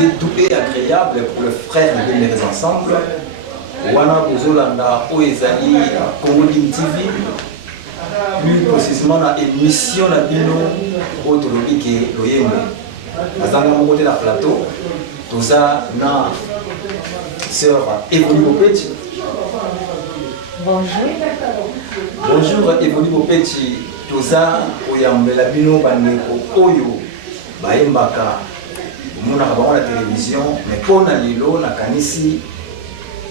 il est doux et agréable pour le frère de les ensemble. Wana Kozolanda Oezali Congo Dim TV, plus précisément dans l'émission la Bino Autolobike Loyembe. Dans mon côté la plateau, tout ça na sœur Evoli Bopeti. Bonjour. Bonjour Evoli Bopeti. Tout ça Oyambe la Bino Baneko Oyo Bayembaka. Mona kabao la télévision, mais pour na lilo na kanisi.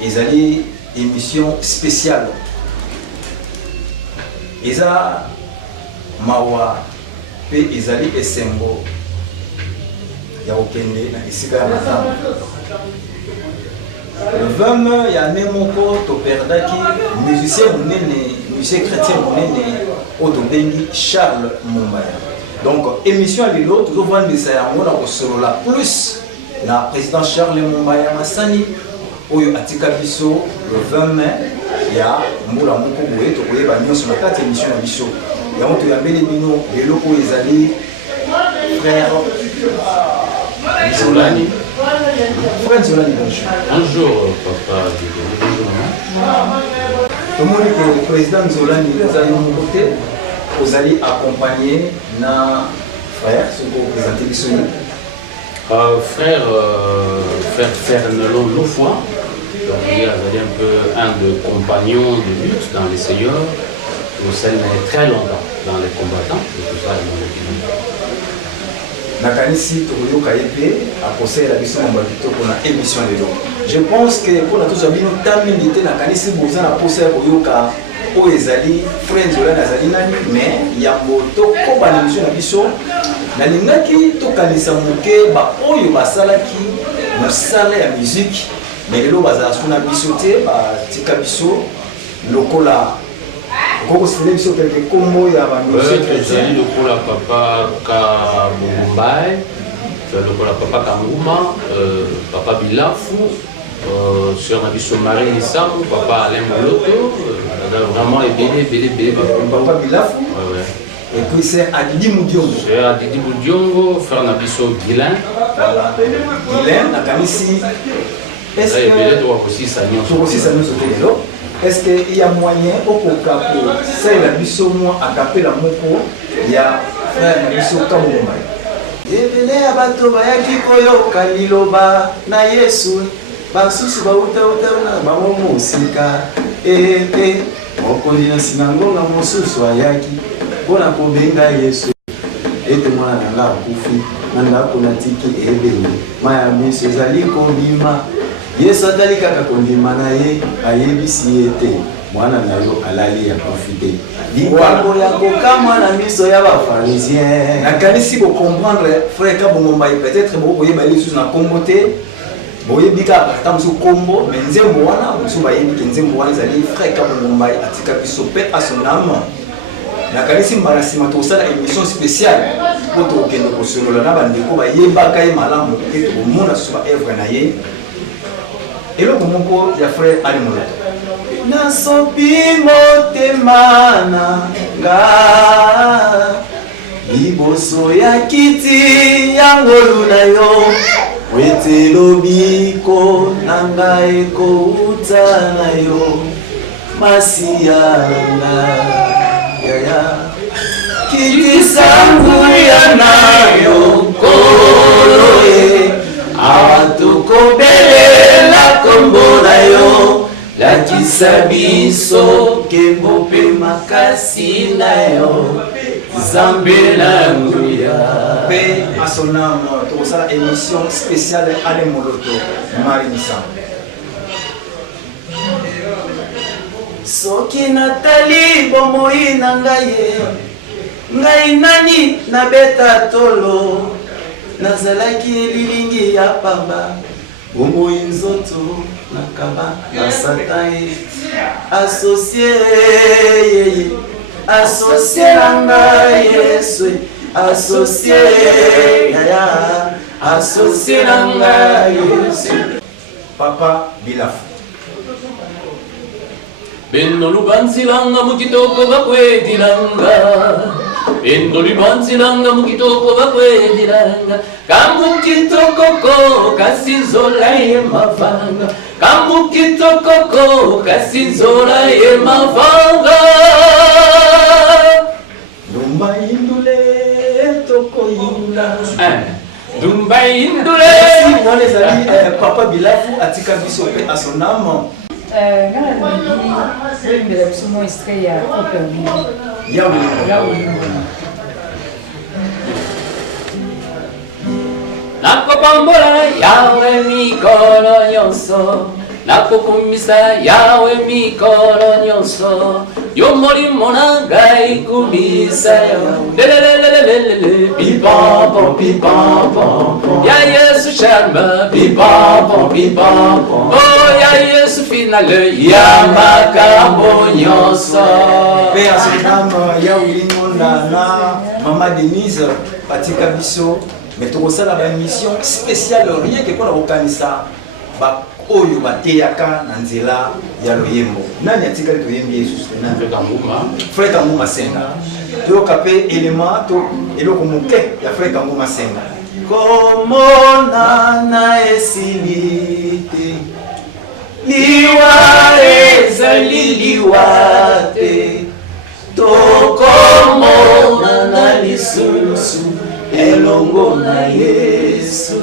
Ils allaient émission spéciale. Ils a mawa pe ils allaient esengo ya okende na isika mazam. Le 20 mai ya nemoko to perdaki musicien chrétien monene otobengi Charles Mumbaya. Donc émission à lilo toujours vendre ça yango na kosolola plus na président Charles Mumbaya Masani. Oyo atika biso le 20 mai ya mbula moko boye to koyeba nyonso na kati émission na biso ya moto ya mbele bino lelo ko ezali frère Zolani. Frère Zolani, bonjour papa, bonjour maman. Tout le monde que le président Zolani nous a mon côté, vous allez accompagner na frère ce que vous présentez biso. Frère Nelon Lofoy. Il y avait un peu un de compagnons de lutte dans les seigneurs. Nous sommes très longtemps dans les combattants. Et tout ça, Nakanisi Toyo Kayepe a posé la mission pour la émission de l'eau. Je pense que pour la tous les gens qui Nakanisi Bouzan a posé la Koyoka au Ezali, Frère Zolani Azali Nani, mais il y a un moto comme la mission de biso. Nalingaki to kanisa muke ba oyo basalaki na sala ya musique. Mais les lots bazar sur la bisoté, tika biso, lokola, koko sile biso quelque combo ya ba musique chrétienne. Lokola papa Kamumbai, lokola papa Kamuma, papa Bilafu, sur la biso Marie Nisam, papa Alain Moloto, vraiment belé. Papa Bilafu. Ouais. Et puis c'est Adidi Moudiongo. C'est Adidi Moudiongo, frère Nabiso Guilain. Voilà. Guilain, Nakamisi. Est-ce qu'il y a moyen au Kapo, c'est la biso moi à caper la moko, il y a frère biso Kamumba. Yebele abato bayaki koyoka liloba na Yesu, basusu bauta na bamomo sika. Mokonzi na sinangonga mosusu ayaki mpona kobenga Yesu. Ete mwana na nga akufi na ndako natiki ebeni maya miso ezali kobima. Yesu atali kaka kondima na ye ayebisi ye te mwana na yo alali ya profite likambo ya kokama na miso ya bafarisien. Nakanisi comprendre frère Kabongomba peut-être bokoyeba lisusu na Kongo te boyebi kaka ata mosu kombo mais nzembo wana mosu bayebi ke nzembo wana ezali frère Kabongomba atika biso pe à son âme. Nakanisi mbala nsima tosala émission spéciale po tokende kosolola na bandeko bayebaka ye malamu pe tokomona susu baevre na ye. Et le moment il y a frère Alimolo. Nasopi motema nanga liboso ya kiti ya ngolu na yo wete lobiko nanga eko uta na yo masiya nanga ya kiti sangu ya na yo koloe awatuko bele la kombo na yo la kisabiso kembo pe makasi na yo zambe na nguya pe à son âme pour ça émission spéciale Alain Moloto Marinisa soki natali bomoi na ngai nani nabeta tolo nazalaki lilingi ya pamba bomoi nzoto nakaba na satan associé nanga Yesu associé nanga Yesu Papa Bilafu Benno lubanzilanga mukitoko bakwetilanga Endo libanzilanga mukitoko bakwedilanga kamukitokoko kasizola ye mavanga kamukitokoko kasizola ye mavanga Dumba indule toko indula Dumba indule. Merci moi les amis, Papa Bilafu atika biso pe à son âme. Nakopambola yawe mikolo nyonso nakokumisa yawe mikolo nyonso yo molimo na ngai kubisa yo lelelelelelele pipampo pipampo ya Yesu charme pipampo pipampo oh ya Yesu finale ya makambo nyonso Pe à son âme ya ulingo na Maman Denise atika biso. Mais tu as la mission spéciale, rien que pour la reconnaissance. Oyo bateyaka na nzela ya loyembo. Nani atikali toyembi Yesu na Frère Kanguma Senga. Toyoka pe élément to eloko moke ya Frère Kanguma Senga. Komona na esilite liwa ezali liwa te tokomona na lisusu elongo na Yesu.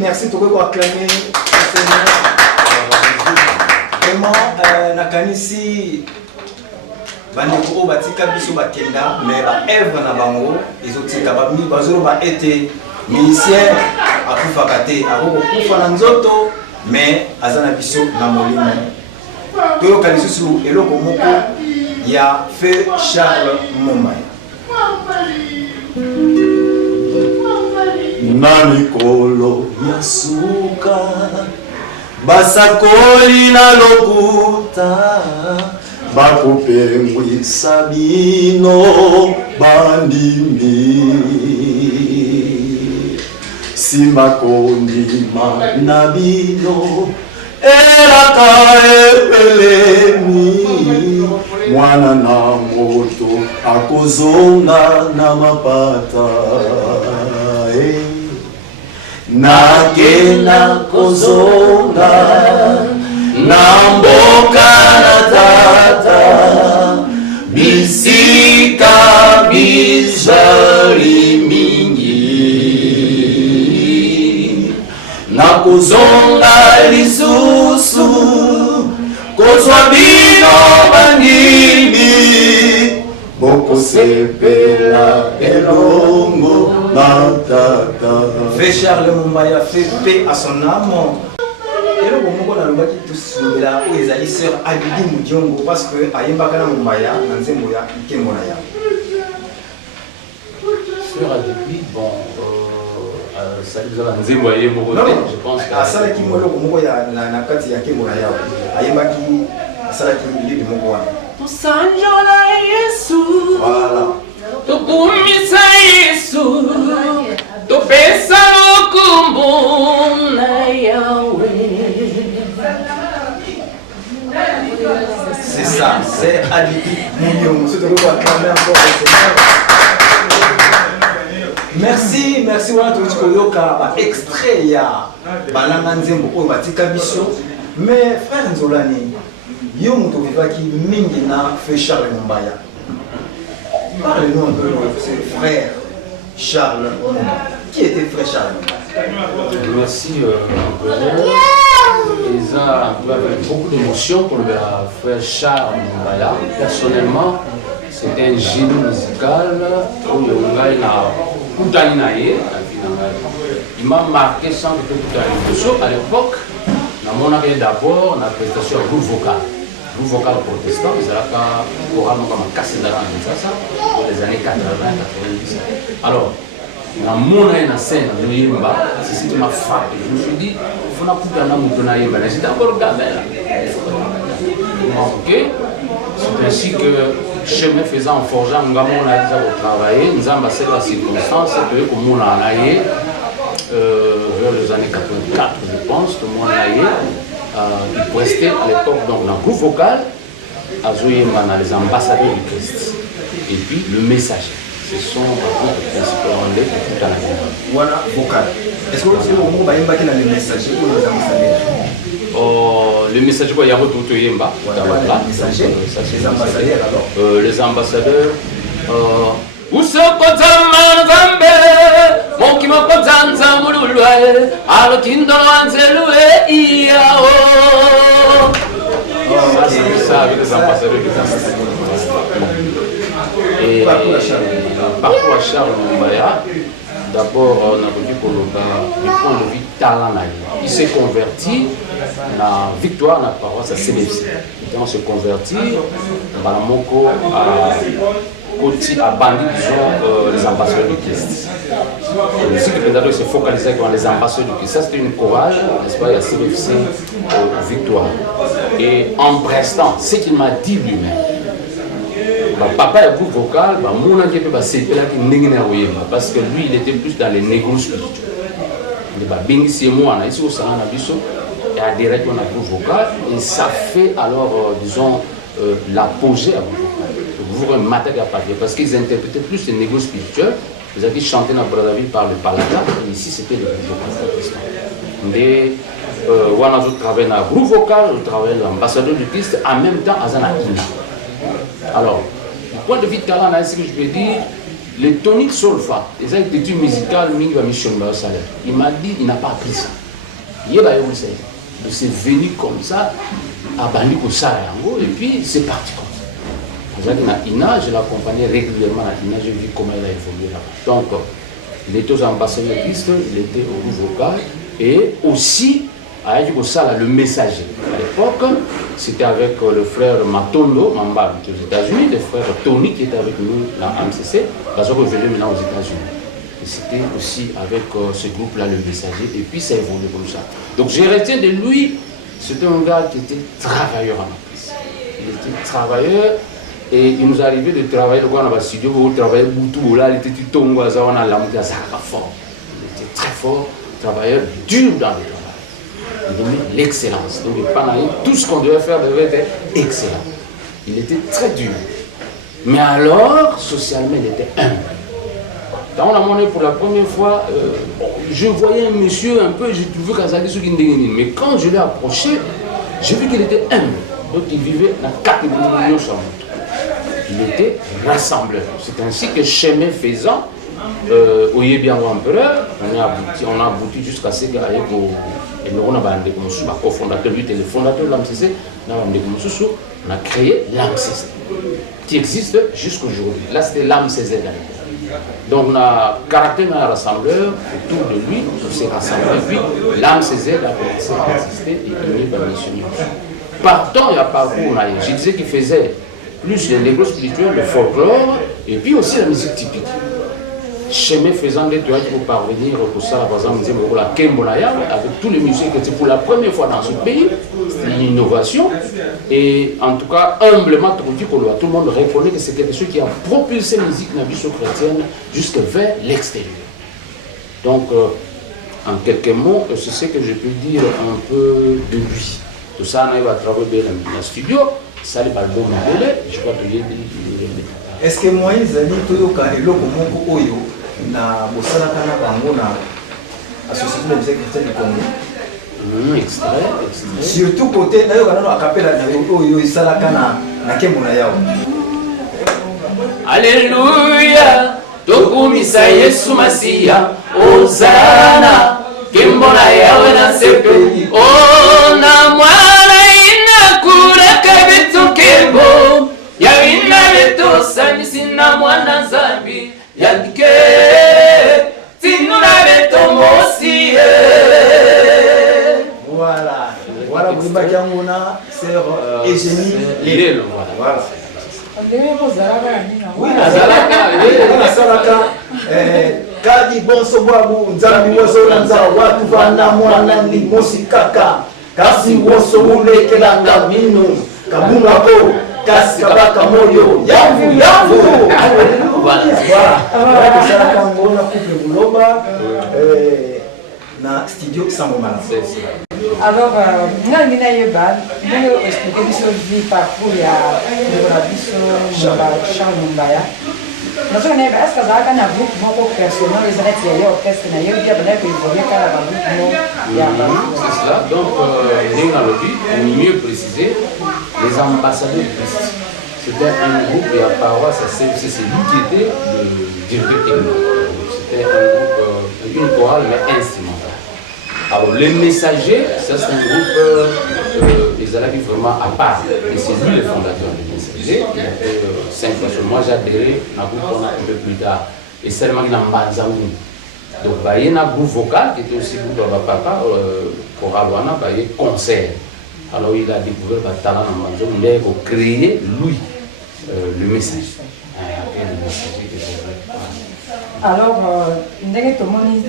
Merci de vous acclamer. Vraiment, nakanisi bandeko o batika biso bakenda mais ba œuvre na bango ezotika ba mi bazolo ba été musicien akufaka te akoko kufa na nzoto mais azana biso na molimo. Toyoka lisusu eloko moko ya Feu Charles Momaya. Na mikolo ya suka basakoli na lokuta bakopengwisa bino bandimi nsima kondima na bino elaka epelemi mwana na moto akozonga na mapata nakena kozonga na mboka na tata bisika bizali mingi nakozonga lisusu kozwa bino bandimi bokosepela elongo na tata. Frère Charles Momaya fait paix à son âme. Et le moment qu'on a le qui tous là où les alliés sœurs Abidi Moudiongo parce que Ayemba Kana Momaya Nanzemoya Ikemonaya. Sœur Abidi, bon, ça nous a Nanzemoya Mogote, je pense que. Ah ça là qui moi le moment ya na kati ya Kemonaya. Ayemba qui ça là qui il est de Mogoa. Tusanjola Yesu. Voilà. Tukumisa Yesu. Tupesa lokumbu na Yahweh. C'est ça, c'est Abidi Moudiongo. C'est de vous acclamer encore le Seigneur. Merci, merci wana toki koyoka ba extrait ya balanga nzembo oyo batika biso. Mais frère Nzolani, yo moto vivaki mingi na Feu Charles Momaya. Parlez-nous un peu de ce frère Charles Momaya. Qui était frère Charles? Merci un peu. Ils ont avec beaucoup d'émotion pour le frère Charles Momaya. Personnellement, c'est un génie musical. Il m'a marqué sans que tout à l'époque. On avait d'abord la prestation à groupe vocal. Groupe vocal protestant, ils avaient couramment comme un casse dans les années 80-90. Alors, dans mon scène, c'est ce qui m'a frappé. Je me suis dit, il faut couper un amour de Naïba. J'étais encore gamin. C'est ainsi que, chemin faisant, en forgeant, nous avons travaillé, nous avons passé la circonstance, que comme on a allé, vers les années 84, je pense, que mon aïe, il restait à l'époque dans le groupe vocal, Azoyemana, les ambassadeurs du Christ. Et puis le messager. Ce sont les principaux en l'air de toute la vie. Voilà, vocal. Est-ce que vous avez le messager ou les ambassadeurs? Le messager, il y a beaucoup de yemba. Les ambassadeurs alors? Les ambassadeurs. Usokotamana zambe, moki mokotanza mululwe, alokindo anzelwe iao. C'est ça avec les ambassadeurs du Christ. Et parcours à Charles Moubaya, d'abord on a voulu pour le point de vue talent. Il s'est converti dans Victoire, dans la paroisse à CBFC. On s'est converti dans la Moko à Bandi, disons, les ambassadeurs du Christ. Le cycle pédagogique s'est focalisé sur les ambassadeurs du Christ. Ça, c'était une chorale, n'est-ce pas, il y a CBFC Victoire. Et en prestant ce qu'il m'a dit lui-même, papa est groupe vocal, parce que lui, il était plus dans les négros spirituels. Il a direct un groupe vocal et ça fait alors, disons, l'apogée à vous vocal. Parce qu'ils interprétaient plus les négros spirituels. Vous avez chanté dans Brazzaville par le Palata, et ici c'était le groupe vocal. Mais on travaille dans le groupe vocal, on travaille dans l'ambassadeur du Christ, en même temps, à Zanaïna. Alors, du point de vue de talent, ce que je peux dire, les toniques solfa, les études musicales, il m'a dit il n'a pas appris ça. Il s'est venu comme ça, à Bandi et puis c'est parti comme ça. Ina, je l'accompagnais régulièrement à Ina, j'ai vu comment il a évolué là. Donc, il était aux ambassadeurs de Christ, il était au groupe vocal et aussi le messager. À l'époque, c'était avec le frère Matondo, Mamba, aux États-Unis, le frère Tony qui était avec nous dans MCC, parce qu'on venait maintenant aux États-Unis. Et c'était aussi avec ce groupe-là, le messager, et puis ça évolue comme ça. Donc je retiens de lui, c'était un gars qui était travailleur en Afrique. Il était travailleur, et il nous arrivait de travailler, le gars dans le studio, il travaillait beaucoup, là, il était tout tongo, on a l'ambiance, ça fort. Il était très fort, travailleur, dur dans le travail. Il donnait l'excellence. Donc, tout ce qu'on devait faire devait être excellent. Il était très dur. Mais alors, socialement, il était humble. Quand on a monté pour la première fois, je voyais un monsieur un peu, je trouvais qu'Azali Soukindengeni. Mais quand je l'ai approché, j'ai vu qu'il était humble. Donc, il vivait dans 4 millions sans doute. Il était rassembleur. C'est ainsi que chemin faisant, au Yébiango Empereur, on a abouti jusqu'à ce qu'il y ait et nous on a cofondateur, lui était le fondateur de l'AMCC, on a créé l'AMCC, qui existe jusqu'aujourd'hui. Là c'était l'AMCC. Donc on a caractère un rassembleur autour de lui, on s'est rassemblé, puis l'AMCC a commencé à exister et il est dans missionnaire. Partant et à parcours, je disais qu'il faisait plus les négros spirituels, le folklore, et puis aussi la musique typique. Chemin faisant des toiles pour parvenir pour ça, par exemple, la Kembonaya, avec tous les musiciens qui étaient pour la première fois dans ce pays, c'était une innovation. Et en tout cas, humblement, tout le monde reconnaît que c'est quelque chose qui a propulsé la musique chrétienne jusque vers l'extérieur. Donc, en quelques mots, c'est ce que je peux dire un peu de lui. Tout ça, on va travailler dans le studio, ça, les albums, je crois que est-ce que moi, ils ont dit que Oyo na bosalaka na bango na association de musique chrétienne du Congo? Extrait. Surtout côté nayo kana na capella na Oyo isalaka na kemona yao. Alléluia, tokumisa Yesu Masia, Hosanna, kembona yawe na sepe. Oh na mwana ina kura kabitu kembo. Yawina leto sani sina mwana zambi yandike tinuna leto mosi. Voilà Boulimba Kiangona, sœur Eugénie Lelo. Voilà. Oui, Salaka. Kadi bonso babu nzambi woso nanza watu vana mwana ni mosi kaka. Kasi woso ulekelanga minu kabunga po. Kasi kabaka moyo yavu voilà ça quand on a coupe Buloba na studio Sango Malam. C'est ça. Alors, nous avons expliqué sur le parcours de Charles Mumbaya. Nous avons dit est-ce que ça a un groupe personnel, les arrêtés orchestre, il y a un groupe C'est cela. Donc, mieux préciser, les ambassadeurs du Christ. C'était un groupe et à paroisse à CFC, c'est lui qui était le directeur technique. C'était un groupe, une chorale mais instrumentale. Alors les messagers, ça c'est un groupe, ils allaient vraiment à part. Et c'est lui le fondateur des messagers. Il a fait 5 personnes. Moi j'ai adhéré à un groupe un peu plus tard. Et seulement il y a un Mbanzaouni. Donc il y a un groupe vocal qui était aussi groupe de papa, chorale, il y a un concert. Alors il a découvert le talent en Mbanzaouni. Il a créé lui. Le message. Alors, ndenge tomoni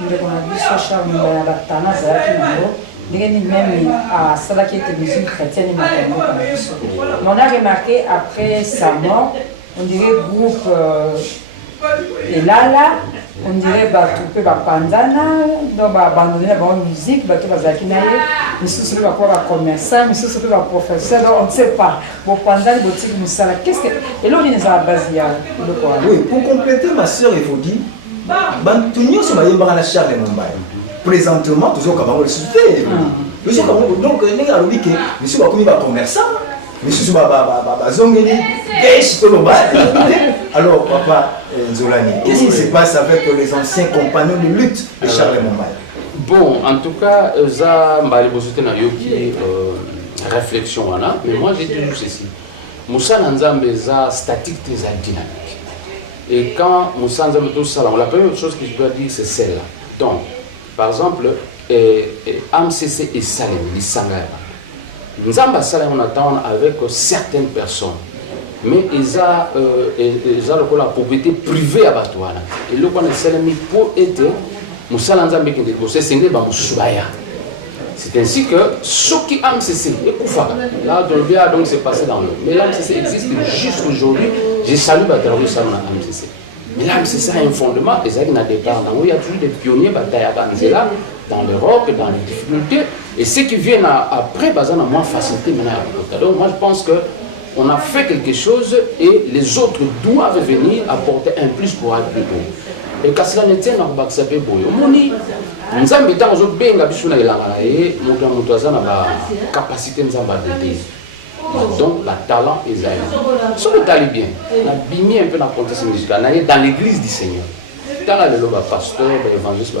ndeko na biso Charles Mumbaya batana azalaki nango ndenge ni même asalaki ete musique chrétienne makambo na biso. On a remarqué après sa mort, on dirait groupe Elala, on dirait bato pe bapanzana, donc abandonné la musique, bato bazalaki na ye, misusu pe bakuwa bacommerçant, misusu pe baprofesseur, donc on ne sait pas. Bopanzani botiki musala, qu'est-ce que eloko nini eza base ya eloko wana? Oui, pour compléter ma sœur Evodi, bantu nyonso bayembaka na Charles Mumbaya. Présentement, tozoka bango lisusu te. Donc ndenge alobi ke misusu bakomi bacommerçant, misusu bazongeli keshi toloba. Alors papa Nzolani, qu'est-ce qui se passe avec les anciens compagnons de lutte de Charles Mumbaya? Bon, en tout cas, ça m'a yoki réflexion wana, mais moi j'ai toujours ceci. Moussa Nzambe est statique, très dynamique. Et quand Moussa Nzambe tout ça, la première chose que je dois dire c'est celle-là. Donc, par exemple, AMCC et Salem, les Sangara. Nzamba Salem on attend avec certaines personnes. Mais ils ont la propriété privée à Batouana. Et le qu'on est pour être Moussa Nzambe qui est c'est c'est ainsi que ceux qui AMCC et Koufaka, là donc c'est passé dans l'eau. Mais l'AMCC existe jusqu'aujourd'hui. Je salue Batarou Salon à AMCC. Mais l'AMCC a un fondement, et ça n'a départ. Il y a toujours des pionniers dans l'Europe, dans les difficultés. Et ceux qui viennent après, ils ont moins facilité maintenant. Donc moi je pense que on a fait quelque chose et les autres doivent venir apporter un plus pour être plus haut. Et quand cela ne tient pas, ça peut boyer. Nous avons besoin de bien capacité donc la talent est là. Sur le talibien, on a bimé un peu dans le contexte musical, dans l'église du Seigneur. Dans la pasteur, évangéliste,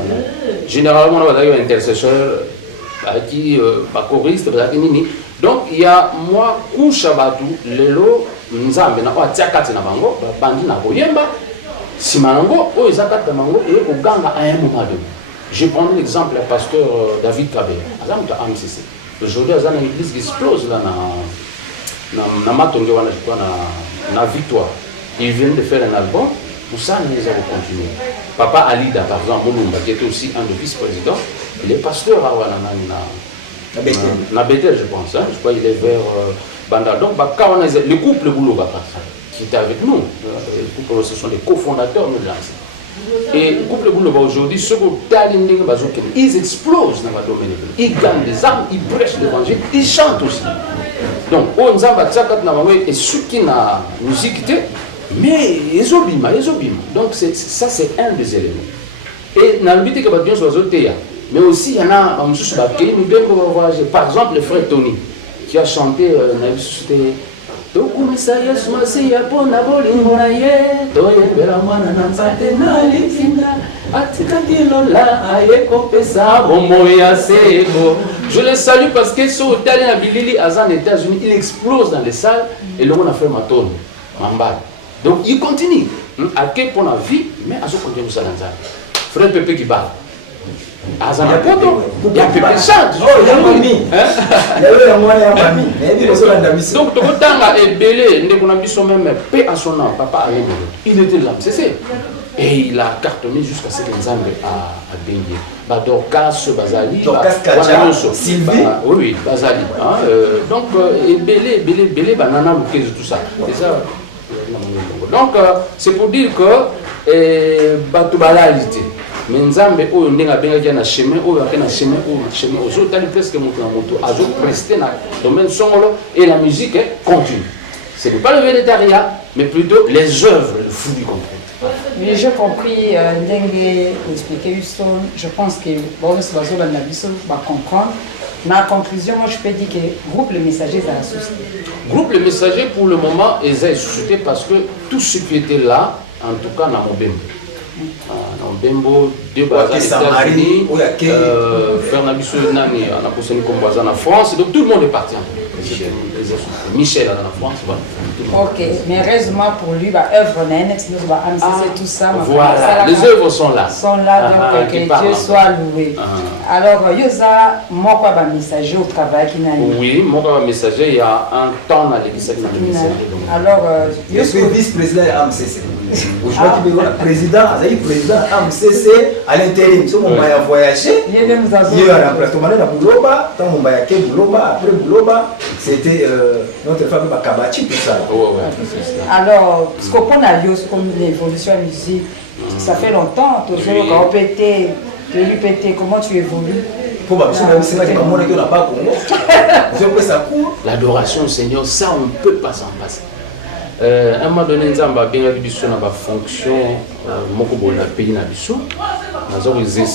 généralement on a un intercesseur, qui choriste, donc il y a moi Kushabatu, Lelo, Nzambe, na Tiakati na Bango, Bandi na Boyemba, Simanango, Oizakata Mango, et au Ganga à un moment donné. Je prends l'exemple du pasteur David Kabé, à AMCC. Aujourd'hui, il y a une église qui explose là dans Matonge, je crois, dans Victoire. Ils viennent de faire un album, pour ça, nous allons continuer. Papa Alida, par exemple, Moulumba, qui était aussi un des vice-présidents, il est pasteur à Bethel, je pense. Hein? Je crois qu'il est vers Banda. Donc, le couple Boulou, qui était avec nous, ce sont les cofondateurs de l'ANC. Et le couple Boulou, aujourd'hui, ceux qui ils explosent dans le domaine. Ils gagnent des armes, ils prêchent l'évangile, ils chantent aussi. Donc, on et ceux qui ont la musique, mais ils ont bima. Donc, ça, c'est un des éléments. Et dans le but que les gens soient mais aussi, il y en a par exemple, le frère Tony, qui a chanté je le salue parce que ce hôtel à Bilili, aux États-Unis, il explose dans les salles et le monde a fait ma tourne. Donc il continue. À quel point la vie, mais à ce qu'on dit ça dans ça. Frère Pépé qui parle. Il y a Pépé chante. Donc, tout le temps, même paix à son nom, papa avait il était là, c'est ça. Et il a cartonné jusqu'à ce que Nzambe a gagné. Dorcas, Bazali, Sylvie. Oui, Bazali. Donc, Belé, Banana, tout ça. C'est ça. Donc, c'est pour dire que Batoubala a été. mais nzambe oyo ndenge abengaki na chemin oyo ake na chemin oyo na chemin ozotali presque moto na moto azopreste na domaine songolo et la musique continue. Ce n'est pas le véritariat, mais plutôt les œuvres, le fou du compris. Oui, j'ai compris, Ndenge expliqué, je pense que bon, va comprendre. En conclusion, moi je peux dire que groupe Les Messagers a la société. Groupe Les Messagers, pour le moment, ils ont suscité parce que tout ce qui était là, en tout cas, dans Mobembo. Bembo, deux bazars États-Unis, Fernabiso Nani, on a posé comme bazar en France, donc tout le monde est parti. Michel dans la France, voilà. Ok, mais heureusement pour lui, œuvre tout ça. Voilà, les œuvres sont là. Sont là, donc que Dieu soit loué. Alors, Yosa, moi, quoi, messager au travail qui n'a eu. Oui, moi, quoi, messager, il y a un temps à l'église qui n'a eu. Alors, je suis vice-président de AMCC. Je crois qu'il est président AMCC à l'intérim. Si on va voyager, il y a un remplacement de Bouloba, tant on va y Bouloba, après Bouloba, c'était notre femme Kabachi, tout ça. Alors, ce qu'on a eu comme l'évolution de la musique, ça fait longtemps, toujours quand on pétait, comment tu évolues? L'adoration au Seigneur, ça on ne peut pas s'en passer. À un moment donné, nous avons bien l'habitude de la fonction de pays. Nous avons essayé de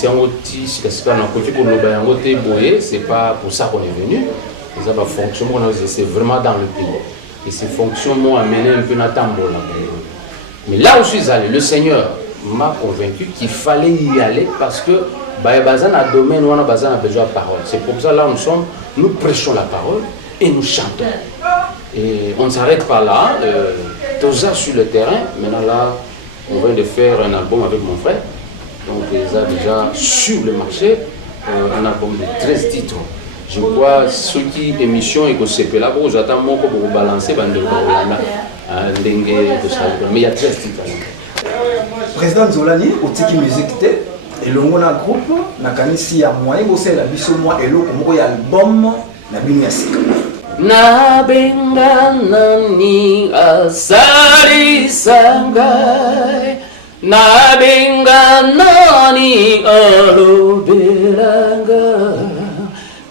c'est pas pour ça qu'on est venu. Nous avons fonction, c'est vraiment dans le pays. Et ces fonctions m'ont amené un peu dans le mais là où je suis allé, le Seigneur m'a convaincu qu'il fallait y aller parce que dans un domaine où on a besoin de parole. C'est pour ça là nous prêchons la parole et nous chantons. Et on ne s'arrête pas là, tout ça sur le terrain. Maintenant là, on vient de faire un album avec mon frère. Donc ils ont déjà sur le marché un album de 13 titres. Je vois ceux qui émission et que c'est là, j'attends mon pour balancer, mais il y a 13 titres. Président Zolani, au Tiki Music, et le monde groupe, nakanisi ya moyen bosé la biso moi et l'autre moko ya album na binyasika. Na benga nani asari sangai, na benga nani alubelanga,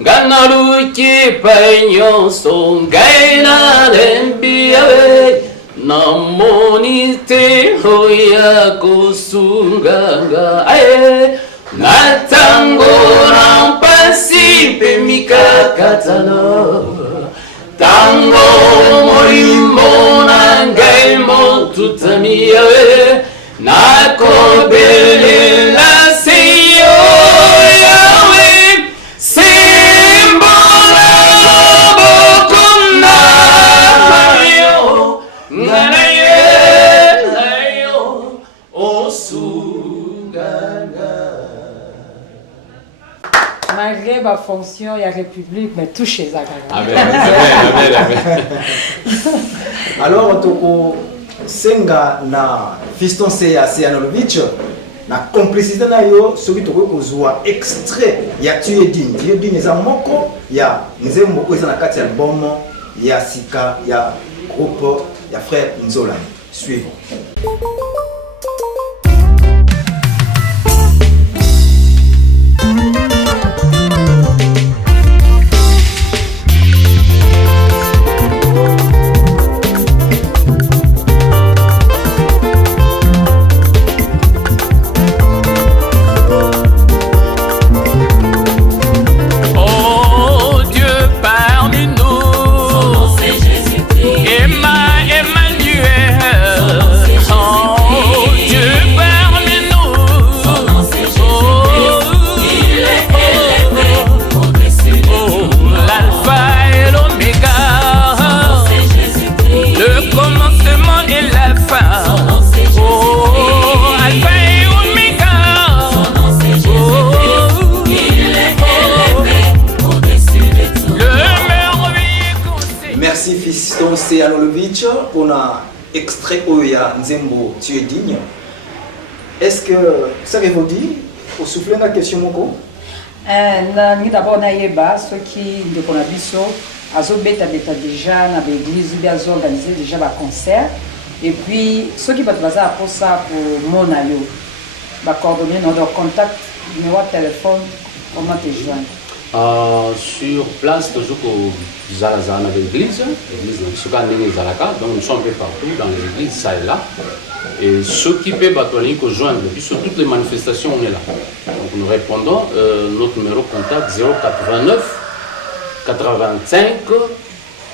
gana luki paño songai na lembiawe. Namonite hoya kusunganga ae natango rampasi pe mikakatana tango morimbo nangai mo tutamiawe nakobele la seyo yawe simbola bokuna malgré ma fonction, il y a République, mais tout chez Zagaga. Amen, amen, amen. Alors, toko senga na fiston Seya Seyanolovic na complicité na yo soki toko kozwa extrait ya tu es digne eza moko ya nzembo moko eza na kati ya album ya sika ya groupe ya frère Nzolani. Suivons. Seyanolovic pour un extrait Oya Nzembo, tu es digne. Est-ce que ça veut dire au souffler la question moko? D'abord naïeba ceux qui ne connaissent pas azobeta déjà dans l'église ou bien organisé déjà un concert et puis ceux qui vont faire pour ça pour mon ayo coordonnées, notre contact, numéro de téléphone, comment te joindre? Sur place, toujours au Zalazana de l'église, donc nous sommes un peu partout dans les églises, ça et là. Et ceux qui peuvent joindre, sur toutes les manifestations, on est là. Donc nous répondons, notre numéro de contact 089 85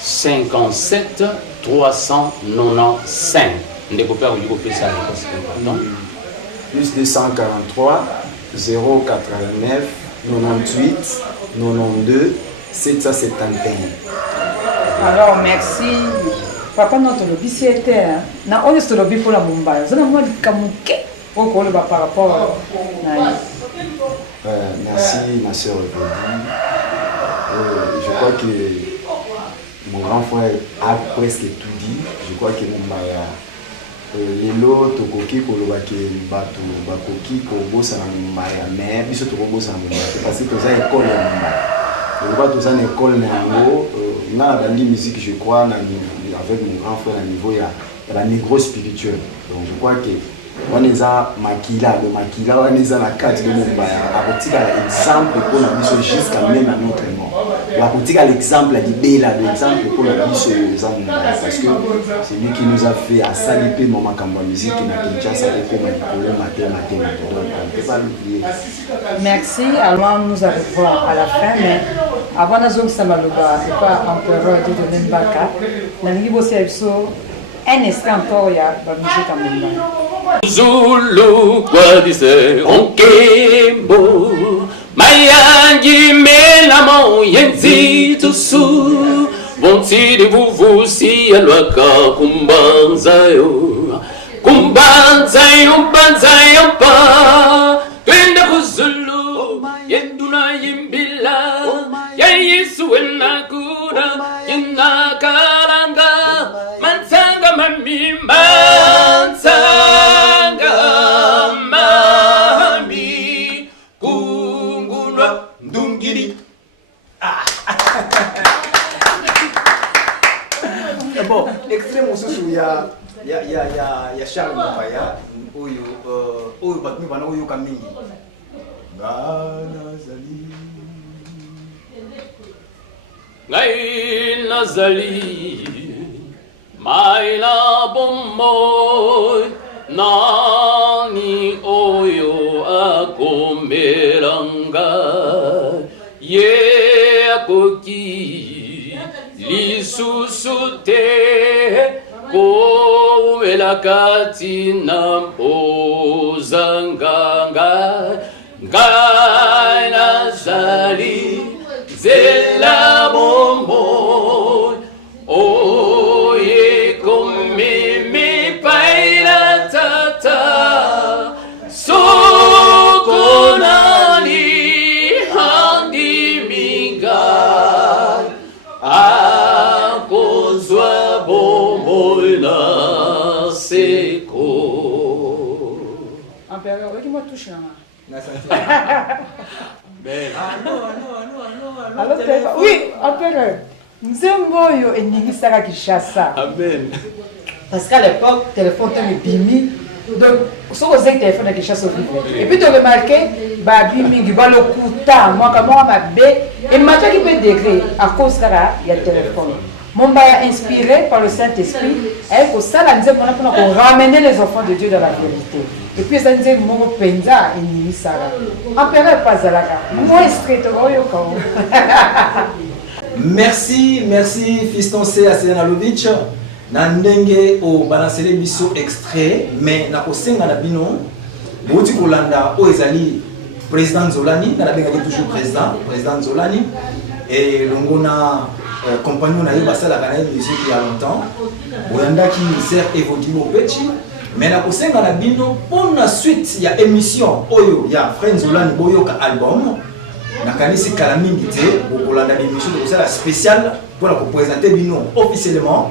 57 395. Plus 243 089 98 92 771. Alors, merci. Papa, notre lobby, c'était. On est sur le lobby pour la Mumbai. Vous avez moi dit par rapport merci, ma soeur. Je crois que mon grand frère a presque tout dit. Je crois que Mumbai lelo tokoki kolobaki bato bakoki kobosana Mumbai mais biso tokobosana Mumbai parce que toza école ya Mumbai loba toza na école na yango nga na bandi musique je crois avec mon grand frère à niveau ya la négro spirituel donc je crois que on eza makila le makila on eza na carte de Mumbai akotika exemple pour la biso jusqu'à même à notre mort akotika l'exemple ya libela l'exemple pour la biso eza Mumbai parce que c'est lui qui nous a fait à saliper mon makambo musique na Kinshasa et pour manipuler matin donc on peut pas l'oublier. Merci. Alors nous arrivons à la fin mais avant de ça maloba c'est pas empereur de Mbaka na ngi bosi biso un instant encore ya ba musique en Mumbai. Zulu kwadise onkembo mayangi melamo yenzi tusu bontiri buvusi alwaka kumbanza yo pa twende kuzulu yenduna yimbila ya Yesu enakura yinakaranga mansanga mamimba Bon, extrait mosusu ya Charles Mopaya oyo bato bana oyo ka mingi ngai nazali maina bomoi nani oyo akomelanga ye akoki lisusu te kowela kati na mpozanganga ngai nazali zela bomoi oye komeme paila tata sokonani handi minga akozwa bomoi na seko. Empereur, oui, moi touche là. Oui, empereur. Nzemboyo eningisaka Kinshasa. Amen. Parce qu'à l'époque, le téléphone était bimi. Donc, si vous avez un téléphone à Kinshasa, et puis tu as remarqué, bimi, tu vas le couta, moi, comment ma bé, et maintenant qui peut degré, à cause de ça, il y a le téléphone. Mon bail inspiré par le Saint-Esprit, et pour ça, là, nous avons ramené les enfants de Dieu dans la vérité. Et puis, ça nous dit, mon penza, et ni ça. Empereur Pazalaka, moi, straight, merci fiston C Asenalovic na ndenge o balancele biso extrait mais na kosenga na bino boti kolanda o ezali président Nzolani na benga toujours président Nzolani et longona compagnon na yo basala kana musique il y a longtemps oyanda ki sert évoluer au petit mais na kosenga na bino pour la suite il y a émission oyo ya Frère Nzolani boyoka album nakanisi kala mingi te bokolanda l'émission de la spéciale pour la présenter bino officiellement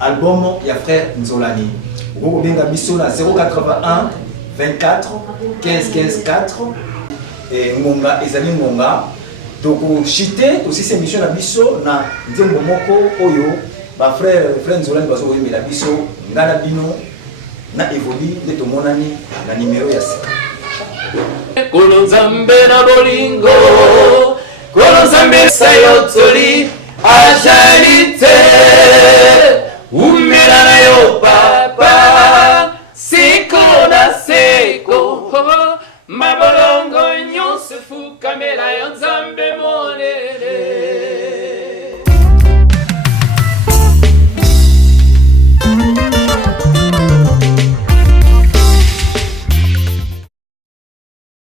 album ya Frère Nzolani boko benga biso na 081 24 15 15 4 et ngonga ezali ngonga toko chité aussi cette émission na biso na nzembo moko oyo ba frère Nzolani bazo oyembela biso ngana bino na évolue de tomonani na numéro ya 5 Kolo nzambe na bolingo, kolo nzambe sayotoli ajalite, umela na yo papa, siko na seko, mabolongo nyonse fukamela yo nzambe